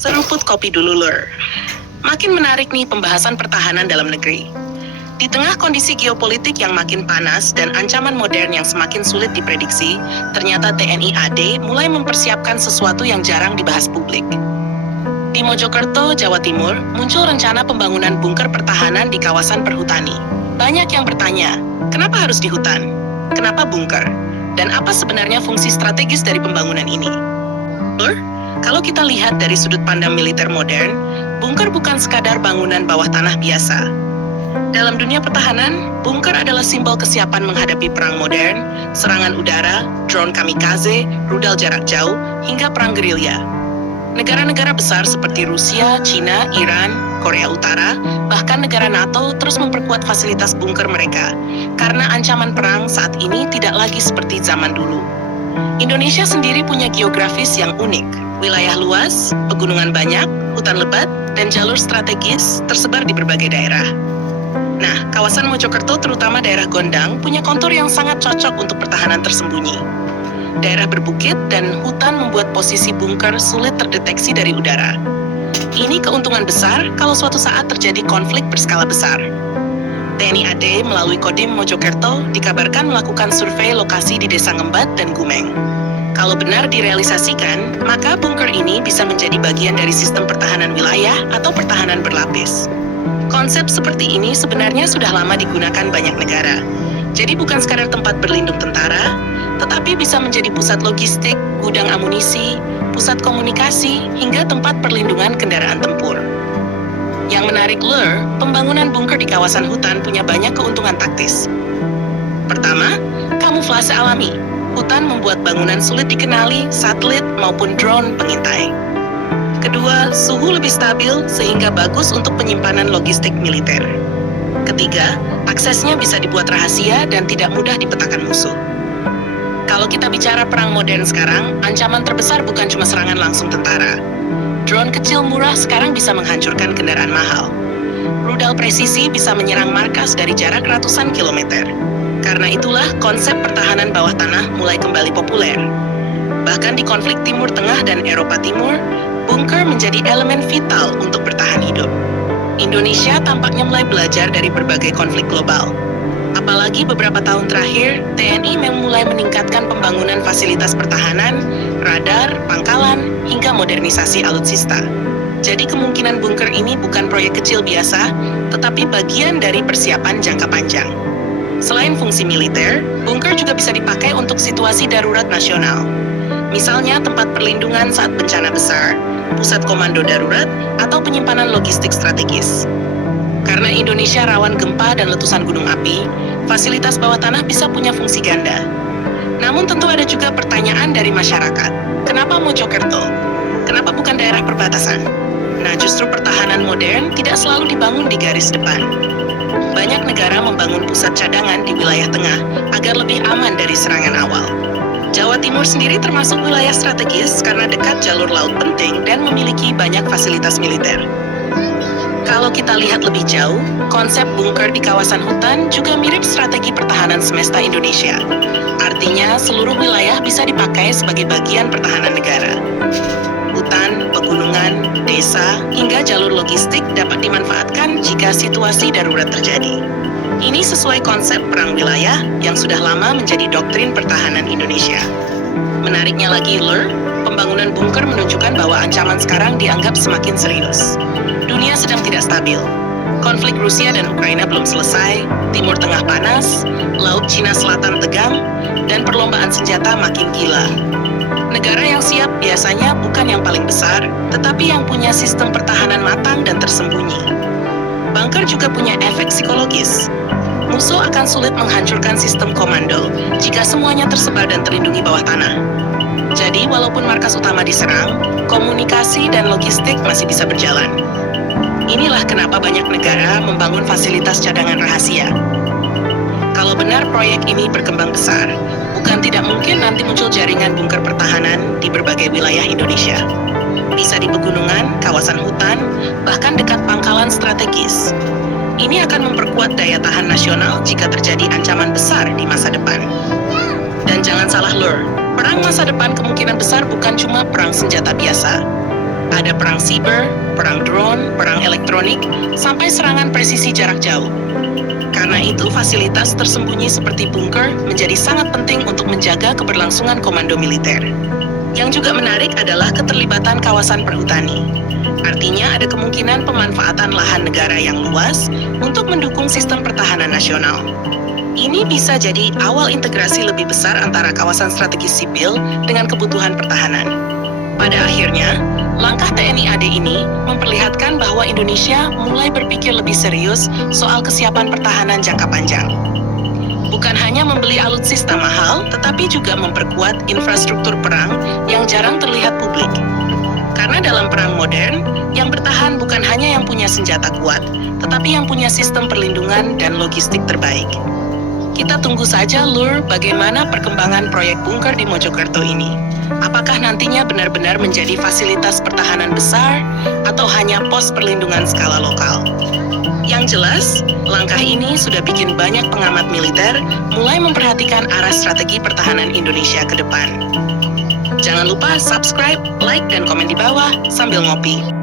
Seruput kopi dulu, Lur. Makin menarik nih pembahasan pertahanan dalam negeri. Di tengah kondisi geopolitik yang makin panas dan ancaman modern yang semakin sulit diprediksi, ternyata TNI AD mulai mempersiapkan sesuatu yang jarang dibahas publik. Di Mojokerto, Jawa Timur, muncul rencana pembangunan bunker pertahanan di kawasan perhutani. Banyak yang bertanya, kenapa harus di hutan? Kenapa bunker? Dan apa sebenarnya fungsi strategis dari pembangunan ini? Lur, kalau kita lihat dari sudut pandang militer modern, bunker bukan sekadar bangunan bawah tanah biasa. Dalam dunia pertahanan, bunker adalah simbol kesiapan menghadapi perang modern, serangan udara, drone kamikaze, rudal jarak jauh, hingga perang gerilya. Negara-negara besar seperti Rusia, China, Iran, Korea Utara, bahkan negara NATO terus memperkuat fasilitas bunker mereka, karena ancaman perang saat ini tidak lagi seperti zaman dulu. Indonesia sendiri punya geografis yang unik, wilayah luas, pegunungan banyak, hutan lebat, dan jalur strategis tersebar di berbagai daerah. Nah, kawasan Mojokerto terutama daerah Gondang punya kontur yang sangat cocok untuk pertahanan tersembunyi. Daerah berbukit dan hutan membuat posisi bunker sulit terdeteksi dari udara. Ini keuntungan besar kalau suatu saat terjadi konflik berskala besar. TNI AD melalui Kodim Mojokerto dikabarkan melakukan survei lokasi di Desa Ngembat dan Gumeng. Kalau benar direalisasikan, maka bunker ini bisa menjadi bagian dari sistem pertahanan wilayah atau pertahanan berlapis. Konsep seperti ini sebenarnya sudah lama digunakan banyak negara. Jadi bukan sekadar tempat berlindung tentara, tetapi bisa menjadi pusat logistik, gudang amunisi, pusat komunikasi, hingga tempat perlindungan kendaraan tempur. Yang menarik, Lur, pembangunan bunker di kawasan hutan punya banyak keuntungan taktis. Pertama, kamuflase alami. Hutan membuat bangunan sulit dikenali satelit maupun drone pengintai. Kedua, suhu lebih stabil sehingga bagus untuk penyimpanan logistik militer. Ketiga, aksesnya bisa dibuat rahasia dan tidak mudah dipetakan musuh. Kalau kita bicara perang modern sekarang, ancaman terbesar bukan cuma serangan langsung tentara. Drone kecil murah sekarang bisa menghancurkan kendaraan mahal. Rudal presisi bisa menyerang markas dari jarak ratusan kilometer. Karena itulah konsep pertahanan bawah tanah mulai kembali populer. Bahkan di konflik Timur Tengah dan Eropa Timur, bunker menjadi elemen vital untuk bertahan hidup. Indonesia tampaknya mulai belajar dari berbagai konflik global. Apalagi beberapa tahun terakhir, TNI mulai meningkatkan pembangunan fasilitas pertahanan, radar, pangkalan, hingga modernisasi alutsista. Jadi kemungkinan bunker ini bukan proyek kecil biasa, tetapi bagian dari persiapan jangka panjang. Selain fungsi militer, bunker juga bisa dipakai untuk situasi darurat nasional. Misalnya tempat perlindungan saat bencana besar, pusat komando darurat, atau penyimpanan logistik strategis. Karena Indonesia rawan gempa dan letusan gunung api, fasilitas bawah tanah bisa punya fungsi ganda. Namun tentu ada juga pertanyaan dari masyarakat. Kenapa Mojokerto? Kenapa bukan daerah perbatasan? Nah, justru pertahanan modern tidak selalu dibangun di garis depan. Banyak negara membangun pusat cadangan di wilayah tengah agar lebih aman dari serangan awal. Jawa Timur sendiri termasuk wilayah strategis karena dekat jalur laut penting dan memiliki banyak fasilitas militer. Kalau kita lihat lebih jauh, konsep bunker di kawasan hutan juga mirip strategi pertahanan semesta Indonesia. Artinya, seluruh wilayah bisa dipakai sebagai bagian pertahanan negara. Hutan, pegunungan, desa, hingga jalur logistik dapat dimanfaatkan jika situasi darurat terjadi. Ini sesuai konsep perang wilayah yang sudah lama menjadi doktrin pertahanan Indonesia. Menariknya lagi, Lur, pembangunan bunker menunjukkan bahwa ancaman sekarang dianggap semakin serius. Dunia sedang tidak stabil. Konflik Rusia dan Ukraina belum selesai, Timur Tengah panas, Laut Cina Selatan tegang, dan perlombaan senjata makin gila. Negara yang siap biasanya bukan yang paling besar, tetapi yang punya sistem pertahanan matang dan tersembunyi. Bunker juga punya efek psikologis. Musuh akan sulit menghancurkan sistem komando jika semuanya tersebar dan terlindungi bawah tanah. Jadi, walaupun markas utama diserang, komunikasi dan logistik masih bisa berjalan. Inilah kenapa banyak negara membangun fasilitas cadangan rahasia. Kalau benar proyek ini berkembang besar, bukan tidak mungkin nanti muncul jaringan bunker pertahanan di berbagai wilayah Indonesia. Bisa di pegunungan, kawasan hutan, bahkan dekat pangkalan strategis. Ini akan memperkuat daya tahan nasional jika terjadi ancaman besar di masa depan. Dan jangan salah, Lur, perang masa depan kemungkinan besar bukan cuma perang senjata biasa. Ada perang siber, perang drone, perang elektronik, sampai serangan presisi jarak jauh. Karena itu, fasilitas tersembunyi seperti bunker menjadi sangat penting untuk menjaga keberlangsungan komando militer. Yang juga menarik adalah keterlibatan kawasan perhutani. Artinya ada kemungkinan pemanfaatan lahan negara yang luas untuk mendukung sistem pertahanan nasional. Ini bisa jadi awal integrasi lebih besar antara kawasan strategis sipil dengan kebutuhan pertahanan. Pada akhirnya, langkah TNI AD ini memperlihatkan bahwa Indonesia mulai berpikir lebih serius soal kesiapan pertahanan jangka panjang. Bukan hanya membeli alutsista mahal, tetapi juga memperkuat infrastruktur perang yang jarang terlihat publik. Karena dalam perang modern, yang bertahan bukan hanya yang punya senjata kuat, tetapi yang punya sistem perlindungan dan logistik terbaik. Kita tunggu saja, Lur, bagaimana perkembangan proyek bunker di Mojokerto ini. Apakah nantinya benar-benar menjadi fasilitas pertahanan besar atau hanya pos perlindungan skala lokal? Yang jelas, langkah ini sudah bikin banyak pengamat militer mulai memperhatikan arah strategi pertahanan Indonesia ke depan. Jangan lupa subscribe, like, dan komen di bawah sambil ngopi.